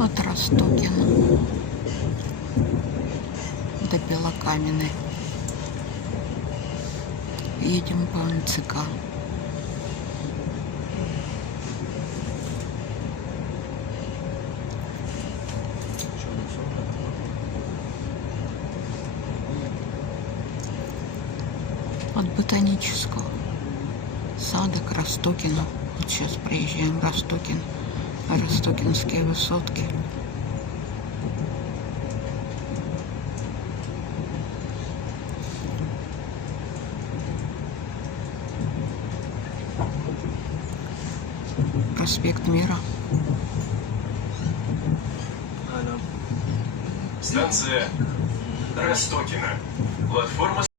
От Ростокина до Белокаменной. Едем по МЦК. От Ботанического сада к Ростокину. Вот сейчас проезжаем Ростокин, Ростокинские высотки. Проспект Мира. Станция Ростокина. Платформа